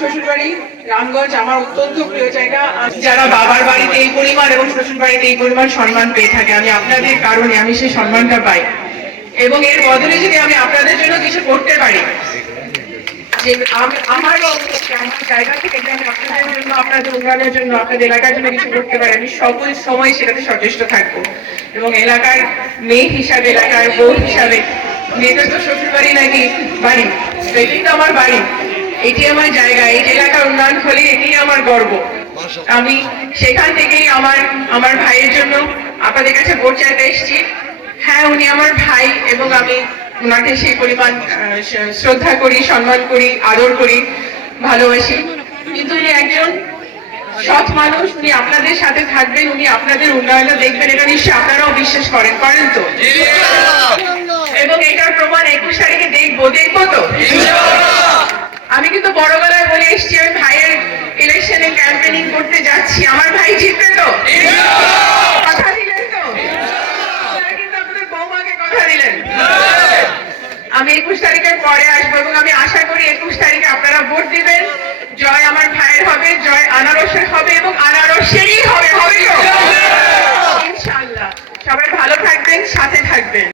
শ্বশুরবাড়ি রামগঞ্জ আমার অত্যন্ত প্রিয় জায়গা। যারা বাবার বাড়িতে এই পরিমাণ এবং শ্বশুর বাড়িতে এই পরিমাণ সম্মান পেয়ে থাকে আমি আপনাদের কারণে আমি সেই সম্মানটা পাই। এবং এর বদলে যদি আমি আপনাদের জন্য কিছু করতে পারি যে আমার জায়গা থেকে আমি আপনাদের জন্য আপনাদের উন্নয়নের জন্য আপনাদের এলাকার জন্য কিছু করতে পারি আমি সকল সময় সেটাতে সচেষ্ট থাকব। এবং এলাকার মেয়ে হিসাবে এলাকার বউ হিসাবে মেয়েদের তো শ্বশুর বাড়ি নাকি? বাড়ি। তো এটাই তো আমার বাড়ি। এটি আমার জায়গা, এই এলাকার উন্নয়ন হলে এটি আমার গর্ব। আমি সেখান থেকেই আমার আমার ভাইয়ের জন্য আপনাদের কাছে ভোট চাইতে এসেছি। হ্যাঁ উনি আমার ভাই এবং আমি ওনাকে সেই পরিমাণ শ্রদ্ধা করি, সম্মান করি, আদর করি, ভালোবাসি। কিন্তু উনি একজন সৎ মানুষ, উনি আপনাদের সাথে থাকবেন, উনি আপনাদের উন্নয়নও দেখবেন, এটা নিশ্চয়ই আপনারাও বিশ্বাস করেন করেন তো এবং এটার প্রমাণ একুশ তারিখে দেখব দেখব তো আমি কিন্তু বড় গলায় বলে এসেছি আমি ভাইয়ের ইলেকশনে ক্যাম্পেনিং করতে যাচ্ছি। আমার ভাই জিতবে তো? কথা দিলেন তো? কিন্তু আপনাদের বৌমাকে কথা দিলেন। আমি একুশ তারিখের পরে আসব এবং আমি আশা করি একুশ তারিখে আপনারা ভোট দিবেন। জয় আমার ভাইয়ের হবে জয় আনারসের হবে এবং আনারসেরই হবে হবে তো? ইনশাআল্লাহ। সবাই ভালো থাকবেন সাথে থাকবেন।